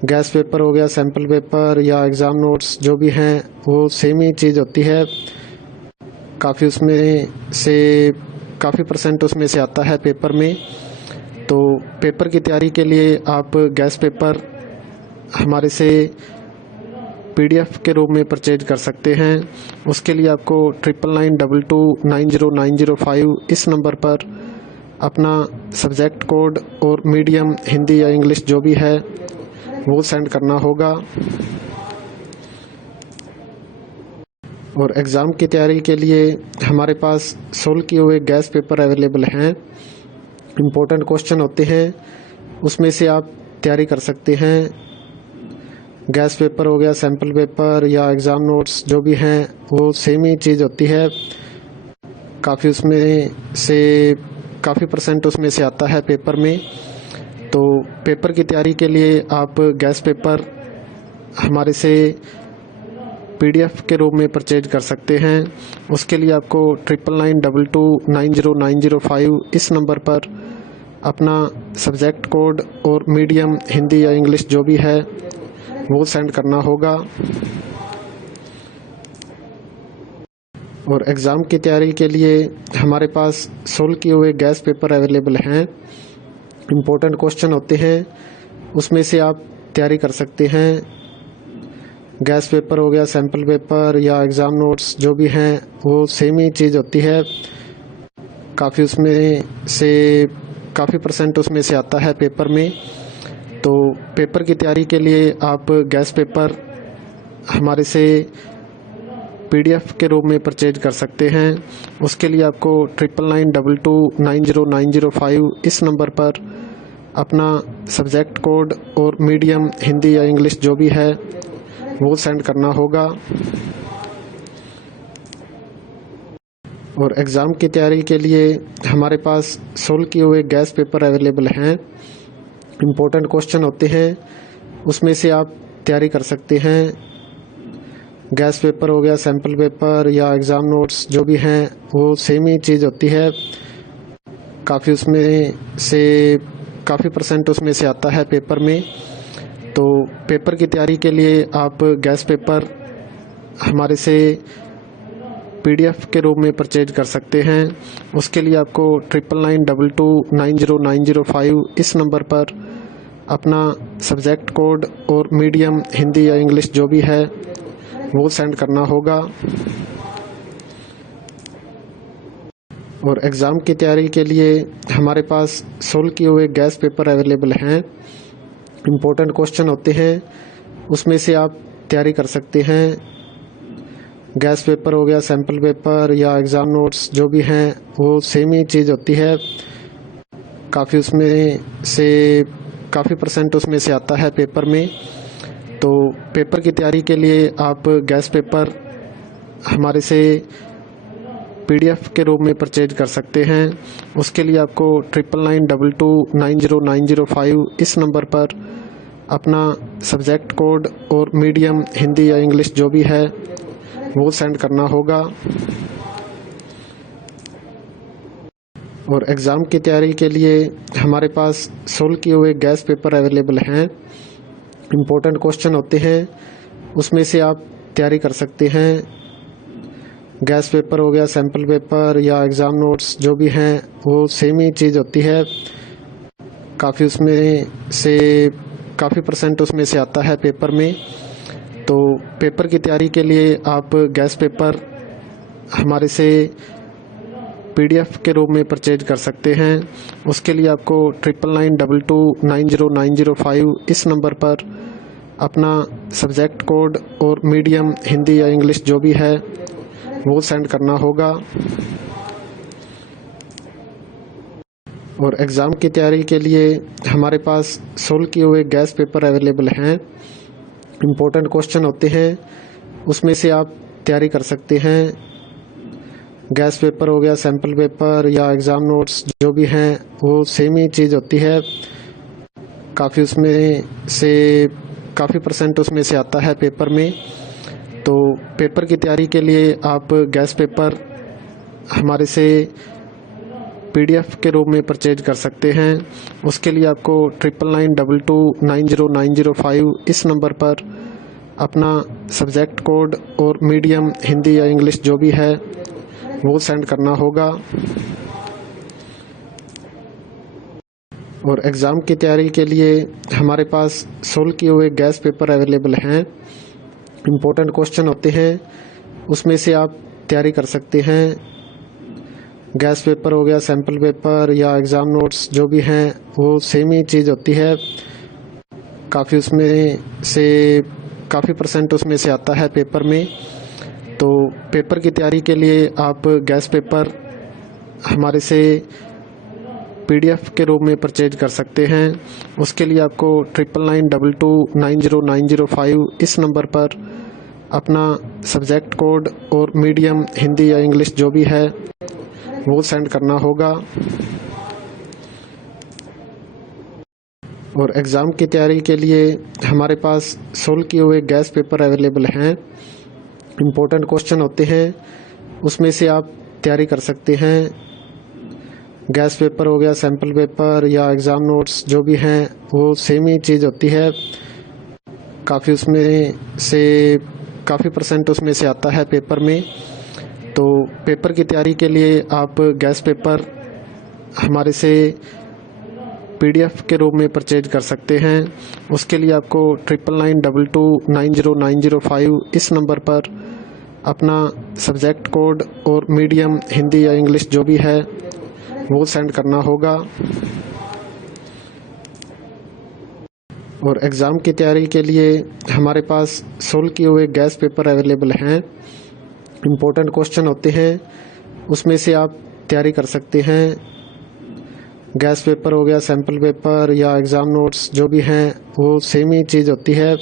Gas paper हो गया, sample paper या एग्ज़ाम नोट्स जो भी हैं वो सेम ही चीज़ होती है। काफ़ी उसमें से काफ़ी परसेंट उसमें से आता है पेपर में। तो पेपर की तैयारी के लिए आप गैस पेपर हमारे से PDF के रूप में परचेज कर सकते हैं। उसके लिए आपको 9992290905 इस नंबर पर अपना सब्जेक्ट कोड और मीडियम हिंदी या इंग्लिश जो भी है वो सेंड करना होगा। और एग्ज़ाम की तैयारी के लिए हमारे पास सोल्व किए हुए गैस पेपर अवेलेबल हैं। इम्पोर्टेंट क्वेश्चन होते हैं, उसमें से आप तैयारी कर सकते हैं। गैस पेपर हो गया, सैम्पल पेपर या एग्ज़ाम नोट्स जो भी हैं वो सेम ही चीज़ होती है। काफ़ी उसमें से काफ़ी परसेंट उसमें से आता है पेपर में। तो पेपर की तैयारी के लिए आप गैस पेपर हमारे से PDF के रूप में परचेज कर सकते हैं। उसके लिए आपको 9992290905 इस नंबर पर अपना सब्जेक्ट कोड और मीडियम हिंदी या इंग्लिश जो भी है वो सेंड करना होगा। और एग्ज़ाम की तैयारी के लिए हमारे पास सोल्व किए हुए गैस पेपर अवेलेबल हैं। इम्पोर्टेंट क्वेश्चन होते हैं, उसमें से आप तैयारी कर सकते हैं। गैस पेपर हो गया, सैम्पल पेपर या एग्ज़ाम नोट्स जो भी हैं वो सेम ही चीज़ होती है। काफ़ी उसमें से काफ़ी परसेंट उसमें से आता है पेपर में। तो पेपर की तैयारी के लिए आप गैस पेपर हमारे से PDF के रूप में परचेज कर सकते हैं। उसके लिए आपको 9992290905 इस नंबर पर अपना सब्जेक्ट कोड और मीडियम हिंदी या इंग्लिश जो भी है वो सेंड करना होगा। और एग्ज़ाम की तैयारी के लिए हमारे पास सोल्व किए हुए गैस पेपर अवेलेबल हैं। इम्पोर्टेंट क्वेश्चन होते हैं, उसमें से आप तैयारी कर सकते हैं। गैस पेपर हो गया, सैम्पल पेपर या एग्ज़ाम नोट्स जो भी हैं वो सेम ही चीज़ होती है। काफ़ी उसमें से काफ़ी परसेंट उसमें से आता है पेपर में। तो पेपर की तैयारी के लिए आप गैस पेपर हमारे से PDF के रूप में परचेज कर सकते हैं। उसके लिए आपको 9992290905 इस नंबर पर अपना सब्जेक्ट कोड और मीडियम हिंदी या इंग्लिश जो भी है वो सेंड करना होगा। और एग्ज़ाम की तैयारी के लिए हमारे पास सोल्व किए हुए गैस पेपर अवेलेबल हैं। इम्पोर्टेंट क्वेश्चन होते हैं, उसमें से आप तैयारी कर सकते हैं। गैस पेपर हो गया, सैम्पल पेपर या एग्ज़ाम नोट्स जो भी हैं वो सेम ही चीज़ होती है। काफ़ी उसमें से काफ़ी परसेंट उसमें से आता है पेपर में। तो पेपर की तैयारी के लिए आप गैस पेपर हमारे से PDF के रूप में परचेज कर सकते हैं। उसके लिए आपको 9992290905 इस नंबर पर अपना सब्जेक्ट कोड और मीडियम हिंदी या इंग्लिश जो भी है वो सेंड करना होगा। और एग्ज़ाम की तैयारी के लिए हमारे पास सोल्व किए हुए गैस पेपर अवेलेबल हैं। इम्पोर्टेंट क्वेश्चन होते हैं, उसमें से आप तैयारी कर सकते हैं। गैस पेपर हो गया, सैम्पल पेपर या एग्ज़ाम नोट्स जो भी हैं वो सेम ही चीज़ होती है। काफ़ी उसमें से काफ़ी परसेंट उसमें से आता है पेपर में। तो पेपर की तैयारी के लिए आप गैस पेपर हमारे से PDF के रूप में परचेज कर सकते हैं। उसके लिए आपको 9992290905 इस नंबर पर अपना सब्जेक्ट कोड और मीडियम हिंदी या इंग्लिश जो भी है वो सेंड करना होगा। और एग्ज़ाम की तैयारी के लिए हमारे पास सोल्व किए हुए गैस पेपर अवेलेबल हैं। इम्पोर्टेंट क्वेश्चन होते हैं, उसमें से आप तैयारी कर सकते हैं। गैस पेपर हो गया, सैम्पल पेपर या एग्ज़ाम नोट्स जो भी हैं वो सेम ही चीज़ होती है। काफ़ी उसमें से काफ़ी परसेंट उसमें से आता है पेपर में। तो पेपर की तैयारी के लिए आप गैस पेपर हमारे से PDF के रूप में परचेज कर सकते हैं। उसके लिए आपको 9992290905 इस नंबर पर अपना सब्जेक्ट कोड और मीडियम हिंदी या इंग्लिश जो भी है वो सेंड करना होगा। और एग्ज़ाम की तैयारी के लिए हमारे पास सोल्व किए हुए गैस पेपर अवेलेबल हैं। इम्पोर्टेंट क्वेश्चन होते हैं, उसमें से आप तैयारी कर सकते हैं। गैस पेपर हो गया, सैम्पल पेपर या एग्ज़ाम नोट्स जो भी हैं वो सेम ही चीज़ होती है। काफ़ी परसेंट उसमें से आता है पेपर में। तो पेपर की तैयारी के लिए आप गैस पेपर हमारे से PDF के रूप में परचेज कर सकते हैं। उसके लिए आपको 9992290905 इस नंबर पर अपना सब्जेक्ट कोड और मीडियम हिंदी या इंग्लिश जो भी है वो सेंड करना होगा। और एग्ज़ाम की तैयारी के लिए हमारे पास सोल्व किए हुए गैस पेपर अवेलेबल हैं। इम्पोर्टेंट क्वेश्चन होते हैं, उसमें से आप तैयारी कर सकते हैं। गैस पेपर हो गया, सैम्पल पेपर या एग्ज़ाम नोट्स जो भी हैं वो सेम ही चीज़ होती है। काफ़ी परसेंट उसमें से आता है पेपर में। तो पेपर की तैयारी के लिए आप गैस पेपर हमारे से PDF के रूप में परचेज कर सकते हैं। उसके लिए आपको 9992290905 इस नंबर पर अपना सब्जेक्ट कोड और मीडियम हिंदी या इंग्लिश जो भी है वो सेंड करना होगा। और एग्ज़ाम की तैयारी के लिए हमारे पास सोल्व किए हुए गैस पेपर अवेलेबल हैं। इम्पोर्टेंट क्वेश्चन होते हैं, उसमें से आप तैयारी कर सकते हैं। गैस पेपर हो गया, सैम्पल पेपर या एग्ज़ाम नोट्स जो भी हैं वो सेम ही चीज़ होती है।